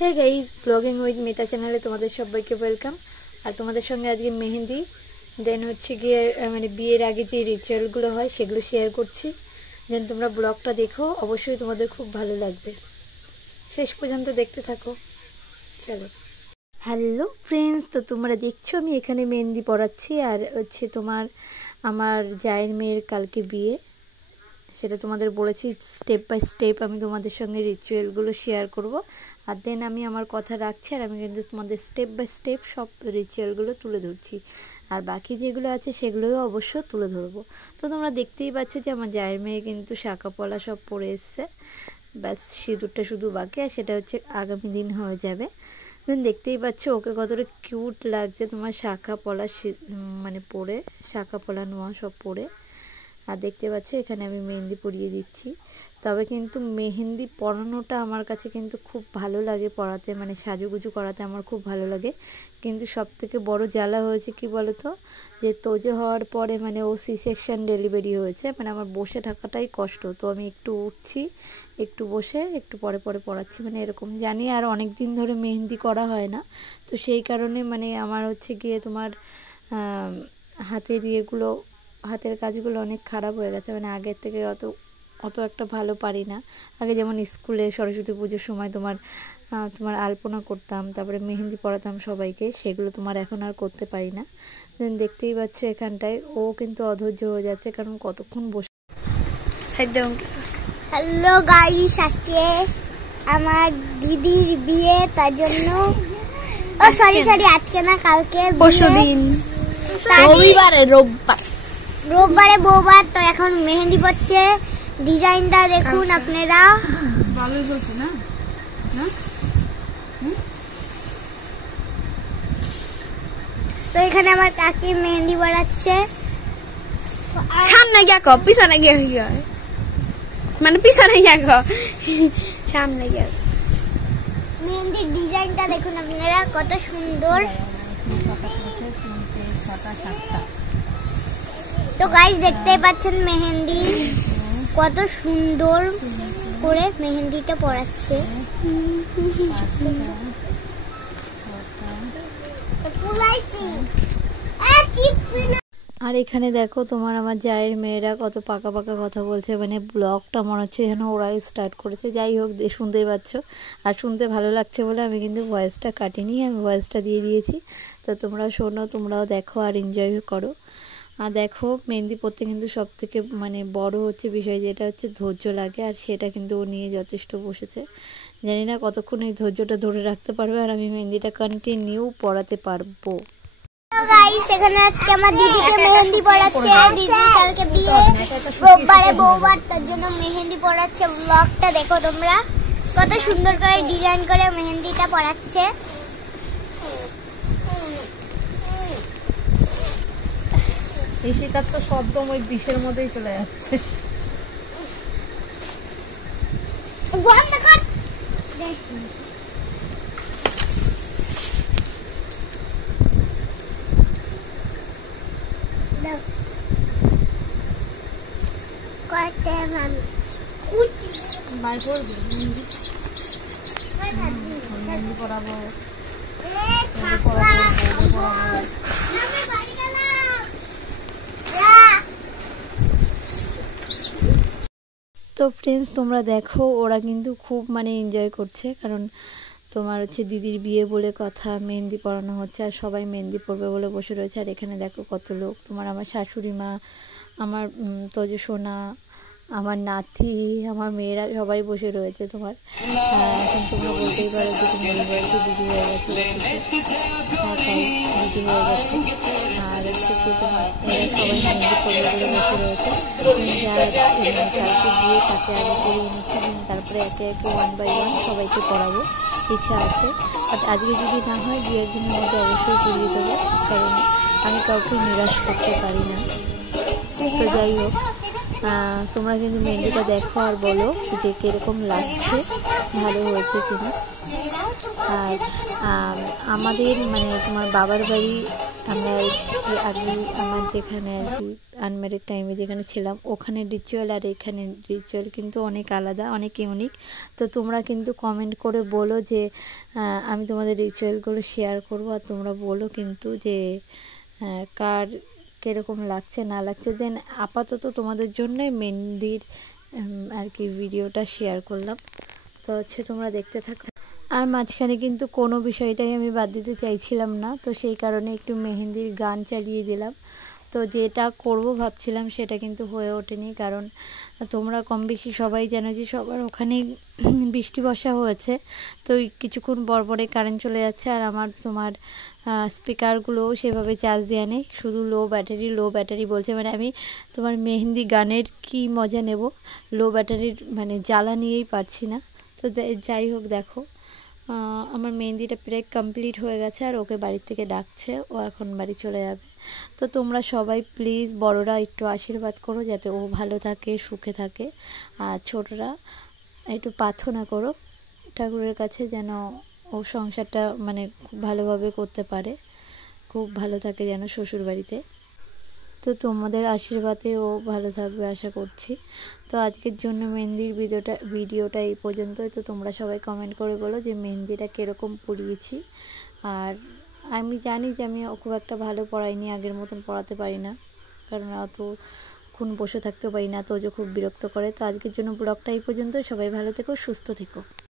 Hey guys, blogging with Mita চ্যানেলে তোমাদের সবাইকে ওয়েলকাম। আর তোমাদের সঙ্গে আজকে মেহেন্দি দেন হচ্ছে গিয়ে মানে বিয়ের আগে যে রিচুয়ালগুলো হয় সেগুলো শেয়ার করছি। দেন তোমরা ব্লগটা দেখো, অবশ্যই তোমাদের খুব ভালো লাগবে, শেষ পর্যন্ত দেখতে থাকো। চলো। হ্যালো ফ্রেন্ডস, তো তোমরা দেখছো আমি এখানে মেহেন্দি পড়াচ্ছি। আর হচ্ছে আমার জায়ের মেয়ের কালকে বিয়ে, সেটা তোমাদের বলেছি স্টেপ বাই স্টেপ আমি তোমাদের সঙ্গে রিচুয়ালগুলো শেয়ার করব। আর দেন আমি আমার কথা রাখছি, আর আমি কিন্তু তোমাদের স্টেপ বাই স্টেপ সব রিচুয়ালগুলো তুলে ধরছি। আর বাকি যেগুলো আছে সেগুলোও অবশ্য তুলে ধরবো। তো তোমরা দেখতেই পাচ্ছ যে আমার জায়ের মেয়ে কিন্তু শাঁখা পলা সব পরে এসছে, ব্যাস সিঁদুরটা শুধু বাকি, আর সেটা হচ্ছে আগামী দিন হয়ে যাবে। দেন দেখতেই পাচ্ছ ওকে কতটা কিউট লাগছে তোমার শাঁখা পলা মানে পরে, শাঁখা পলা নোয়া সব পরে। আর দেখতে পাচ্ছ এখানে আমি মেহেন্দি পরিয়ে দিচ্ছি। তবে কিন্তু মেহেন্দি পরানোটা আমার কাছে কিন্তু খুব ভালো লাগে পরাতে, মানে সাজুগুজু করাতে আমার খুব ভালো লাগে। কিন্তু সব থেকে বড় জ্বালা হয়েছে কি বলতো, যে তোজো হওয়ার পরে মানে ও সি সেকশন ডেলিভারি হয়েছে, মানে আমার বসে থাকাটাই কষ্ট। তো আমি একটু উঠছি, একটু বসে, একটু পরে পরে পড়াচ্ছি, মানে এরকম। জানি আর অনেক দিন ধরে মেহেন্দি করা হয় না, তো সেই কারণে মানে আমার হচ্ছে গিয়ে তোমার হাতের হাতের কাজগুলো অনেক খারাপ হয়ে গেছে, মানে আগের থেকে অত একটা ভালো পারি না। আগে যেমন স্কুলে সরস্বতী পুজোর সময় তোমার আলপনা করতাম, তারপরে মেহেন্দি পরাতাম সবাইকে, সেগুলো তোমার এখন আর করতে পারি না। দেন দেখতেই পাচ্ছ এখানটায় ও কিন্তু অধৈর্য হয়ে যাচ্ছে, কারণ কতক্ষণ বসে। হ্যালো গাইস, আজকে আমার দিদির বিয়ে, তার জন্য সরি আজকে না, কালকে পরশুদিন রোববারে বৌবার। তো এখন মেহেন্দি পড়ছে, ডিজাইনটা দেখুন আপনারা। ভালোই বলছে না? তো এখানে আমার কাকি মেহেন্দি পড়াচ্ছে। সামনে গিয়া পিছনে গিয়া কি হয়, মানে পিছনে গিয়া সামনে গিয়া। মেহেন্দির ডিজাইনটা দেখুন আপনারা, কত সুন্দর। তো গাইস দেখতেই পাচ্ছেন মেহেন্দি কত সুন্দর করে মেহেন্দিটা পড়াচ্ছে। আর এখানে দেখো তোমার আমার জায়ের মেয়েরা কত পাকা পাকা কথা বলছে, মানে ব্লগটা মনে হচ্ছে যেন ওরাই স্টার্ট করেছে। যাই হোক, শুনতেই পাচ্ছ, আর শুনতে ভালো লাগছে বলে আমি কিন্তু ভয়েসটা কাটিনি, আমি ভয়েসটা দিয়ে দিয়েছি। তো তোমরাও শোনো, তোমরাও দেখো আর এনজয় করো। আর দেখো মেহেন্দি পরতে কিন্তু সব থেকে মানে বড় হচ্ছে বিষয় যেটা হচ্ছে ধৈর্য লাগে, আর সেটা কিন্তু ও নিয়ে যথেষ্ট বসেছে। জানি না কতক্ষণ এই ধৈর্যটা ধরে রাখতে পারবে, আর আমি মেহেন্দিটা কন্টিনিউ পড়াতে পারবো। গাইস এখানে আজকে আমার দিদিকে মেহেন্দি পড়াচ্ছে, দিদি কালকে বিয়ে, রোববারে বৌবার, তার জন্য মেহেন্দি পড়াচ্ছে। ব্লগটা দেখো তোমরা, কত সুন্দর করে ডিজাইন করে মেহেন্দিটা পড়াচ্ছে। ঋষিকার তো শব্দ ওই বিষের মধ্যেই চলে যাচ্ছে। পড়াবো তো ফ্রেন্ডস তোমরা দেখো ওরা কিন্তু খুব মানে এনজয় করছে, কারণ তোমার হচ্ছে দিদির বিয়ে বলে কথা, মেহেন্দি পরানো হচ্ছে, আর সবাই মেহেন্দি পরবে বলে বসে রয়েছে। আর এখানে দেখো কত লোক, তোমার আমার শাশুড়ি মা, আমার তোজো সোনা, আমার নাতি, আমার মেয়েরা সবাই বসে রয়েছে। তোমার এখন তোমরা বলতেই পারো যে তুমি দিদি হয়ে গেছে, দিদি হয়ে গেছে। আর হচ্ছে কি তোমার এরা সবাই মেহেন্দি পরবে বলে বসে রয়েছে। যারা কালকে বিয়ে তাকে আগে পরিয়ে নিচ্ছে, তারপরে একে একে 1 by 1 সবাইকে পড়াবো, ইচ্ছা আছে। বাট আজকে যদি না হয় 2 দিনের মধ্যে অবশ্যই পরিয়ে দেবো, কারণ আমি কাউকে নিরাশ করতে পারি না। তো যাই হোক, তোমরা কিন্তু মেহেন্দিটা দেখো আর বলো যে কীরকম লাগছে, ভালো হয়েছে কিনা। আর আমাদের মানে তোমার বাবার বাড়ি আমরা আগে আমার যেখানে আর কি আনম্যারিড টাইমে যেখানে ছিলাম ওখানে রিচুয়াল আর এখানে রিচুয়াল কিন্তু অনেক আলাদা, অনেক ইউনিক। তো তোমরা কিন্তু কমেন্ট করে বলো যে আমি তোমাদের রিচুয়ালগুলো শেয়ার করবো, আর তোমরা বলো কিন্তু যে কার কীরকম লাগছে না লাগছে। দেন আপাতত তোমাদের জন্যই মেহেন্দির আর কি ভিডিওটা শেয়ার করলাম। তো হচ্ছে তোমরা দেখতে থাকো। আর মাঝখানে কিন্তু কোনো বিষয়টাই আমি বাদ দিতে চাইছিলাম না, তো সেই কারণে একটু মেহেন্দির গান চালিয়ে দিলাম। তো যেটা করব ভাবছিলাম সেটা কিন্তু হয়ে ওঠেনি, কারণ তোমরা কম বেশি সবাই জানো যে সবার ওখানে বৃষ্টি বর্ষা হয়েছে। তো কিছুক্ষণ পরে কারেন্ট চলে যাচ্ছে, আর তোমার স্পিকারগুলোও সেভাবে চার্জ দেওয়া নেই, শুধু লো ব্যাটারি বলছে। মানে আমি তোমার মেহেন্দি গানের কি মজা নেব, লো ব্যাটারির মানে জ্বালা নিয়েই পারছি না। তো যাই হোক, দেখো আমার মেহেন্দিটা প্রায় কমপ্লিট হয়ে গেছে, আর ওকে বাড়ির থেকে ডাকছে, ও এখন বাড়ি চলে যাবে। তো তোমরা সবাই প্লিজ বড়রা একটু আশীর্বাদ করো যাতে ও ভালো থাকে, সুখে থাকে, আর ছোটরা একটু প্রার্থনা করো ঠাকুরের কাছে যেন ও সংসারটা মানে খুব ভালোভাবে করতে পারে, খুব ভালো থাকে যেন শ্বশুর বাড়িতে। তো তোমাদের আশীর্বাদে ও ভালো থাকবে আশা করছি। তো আজকের জন্য মেহেন্দির ভিডিওটা এই পর্যন্তই। তো তোমরা সবাই কমেন্ট করে বলো যে মেহেন্দিটা কীরকম পরিয়েছি। আর আমি জানি যে আমি খুব একটা ভালো পড়াইনি, আগের মতন পড়াতে পারি না, কারণ অতক্ষণ বসে থাকতে পারি না, তো খুব বিরক্ত করে। তো আজকের জন্য ব্লগটা এই পর্যন্ত। সবাই ভালো থেকো, সুস্থ থেকো।